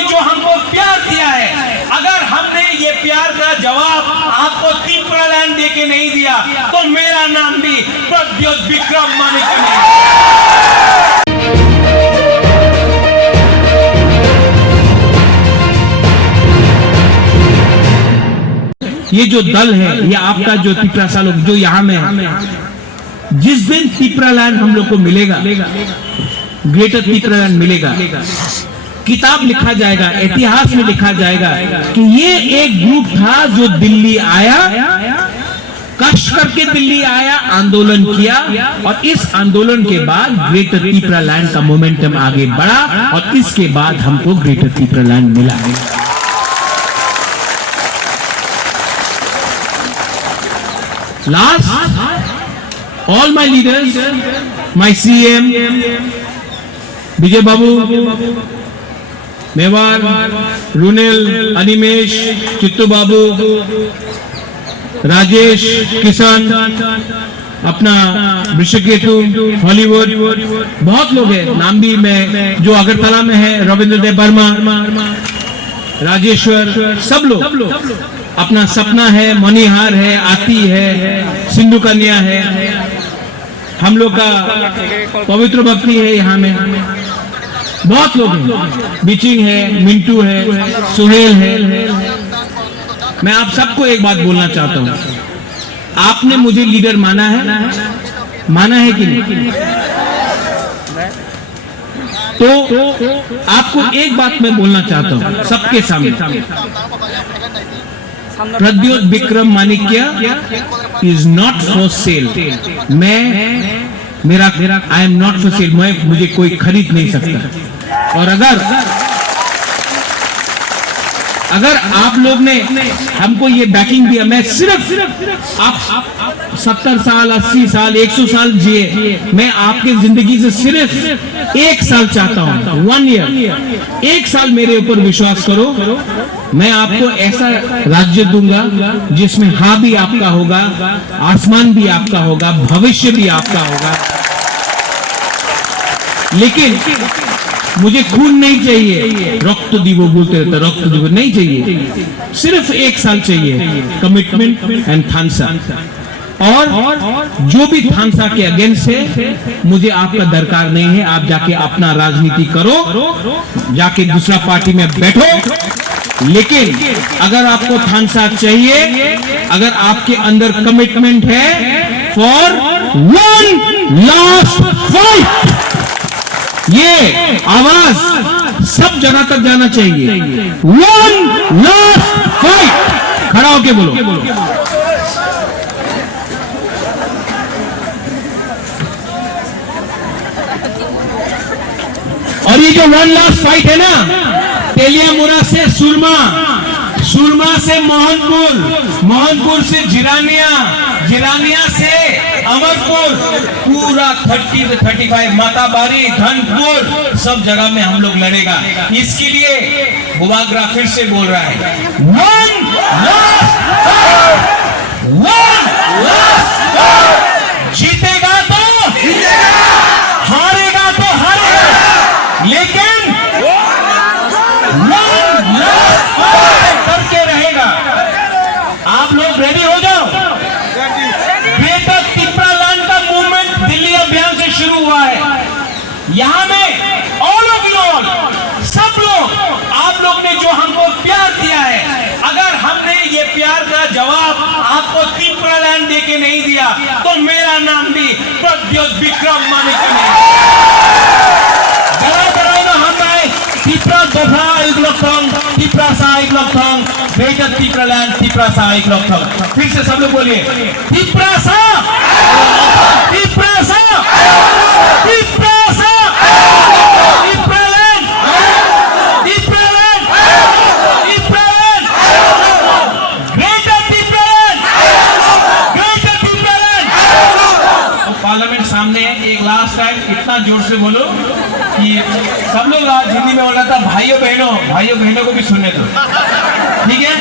ने जो हमको प्यार दिया है, अगर हमने ये प्यार का जवाब आपको त्रिपुरालैंड दे के नहीं दिया तो मेरा नाम भी प्रद्योत विक्रम मानिक नहीं। ये जो दल है, ये आपका जो त्रिपुरा लोग जो यहाँ में है, जिस दिन त्रिपुरालैंड हम लोग को मिलेगा, ग्रेटर त्रिपुरालैंड मिलेगा, किताब लिखा जाएगा, इतिहास में लिखा जाएगा कि ये एक ग्रुप था जो दिल्ली आया, कष्ट करके दिल्ली आया, आंदोलन किया और इस आंदोलन के बाद ग्रेटर त्रिपुरालैंड का मोमेंटम आगे बढ़ा और इसके बाद हमको ग्रेटर त्रिपुरालैंड मिला है। Last, all my leaders, my CM, विजय बाबू, मेवार, रुनेल, अनिमेश, चित्तू बाबू, राजेश, किसान, अपना वृषकेतु, हॉलीवुड, बहुत लोग हैं, नाम भी मैं जो अगरतला में है, रविंद्र देव वर्मा, राजेश्वर, सब लोग, अपना सपना है, मणिहार है, आती है, सिंधु कन्या है, हम लोग का पवित्र भक्ति है, यहाँ में बहुत लोग हैं, बिचिंग है, मिंटू है, सुहेल है। मैं आप सबको एक बात बोलना चाहता हूँ, आपने मुझे लीडर माना है कि नहीं? तो आपको एक बात मैं बोलना चाहता हूँ सबके सामने, Pradyot Vikram Manikya is not for sale. मेरा I am not for sale, मुझे कोई खरीद नहीं सकता। और अगर आप लोग ने हमको ये बैकिंग दिया, मैं सिर्फ आप 70 साल 80 साल 100 साल जिए, मैं आपके जिंदगी से सिर्फ 1 साल चाहता हूं, 1 ईयर, 1 साल मेरे ऊपर विश्वास करो, मैं आपको ऐसा राज्य दूंगा जिसमें हाँ भी आपका होगा, आसमान भी आपका होगा, भविष्य भी आपका होगा। लेकिन मुझे खून नहीं चाहिए, रक्त दीवो बोलते रहते, रक्त दीवो नहीं चाहिए, सिर्फ 1 साल चाहिए, कमिटमेंट एंड थानसा। और जो भी थानसा के अगेंस्ट है, मुझे आपका दरकार नहीं है, आप जाके अपना राजनीति करो, जाके दूसरा पार्टी में बैठो। लेकिन अगर आपको थानसा चाहिए, अगर आपके अंदर कमिटमेंट है फॉर वन लास्ट फाइट, ये आवाज सब जगह तक जाना चाहिए, वन लास्ट फाइट, खड़ा होके बोलो। और ये जो वन लास्ट फाइट है ना, तेलियामुरा से सुरमा, सुरमा से मोहनपुर, मोहनपुर से जिरानिया, जिरानिया से अमरपुर, पूरा 30 से 35 माताबारी, धनपुर, सब जगह में हम लोग लड़ेगा। इसके लिए हुआग्रा फिर से बोल रहा है, one last fight, one last fight, जीतेगा तो जीतेगा, हारेगा तो हारेगा, लेकिन वन लास्ट फाइट करके रहेगा। आप लोग रेडी हो जाओ। ग्रेटर त्रिपुरालैंड का मूवमेंट दिल्ली अभियान से शुरू हुआ है। यहाँ में ऑल ऑफ यू ऑल, सब लोग, आप लोग ने जो हमको प्यार दिया है, अगर हमने ये प्यार का जवाब आपको त्रिपुरालैंड दे के नहीं दिया तो मेरा नाम भी प्रद्योत विक्रम मानिक नहीं। त्रिपुरा दफा इगलोथंग, त्रिपुरा सा इगलोथंग, ग्रेटर त्रिपुरालैंड, त्रिपुरा सा इगलोथंग। फिर से सब लोग बोलिए, त्रिपुरा सा, त्रिपुरा सा, त्रिपुरा सा, त्रिपुरालैंड, त्रिपुरालैंड, त्रिपुरालैंड, ग्रेटर त्रिपुरालैंड, ग्रेटर त्रिपुरालैंड। तो पार्लियामेंट सामने है, एक लास्ट टाइम इतना जोर से बोलो कि सब लोग आज हिंदी में बोला था, भाइयों बहनों को भी सुनने दो, ठीक है?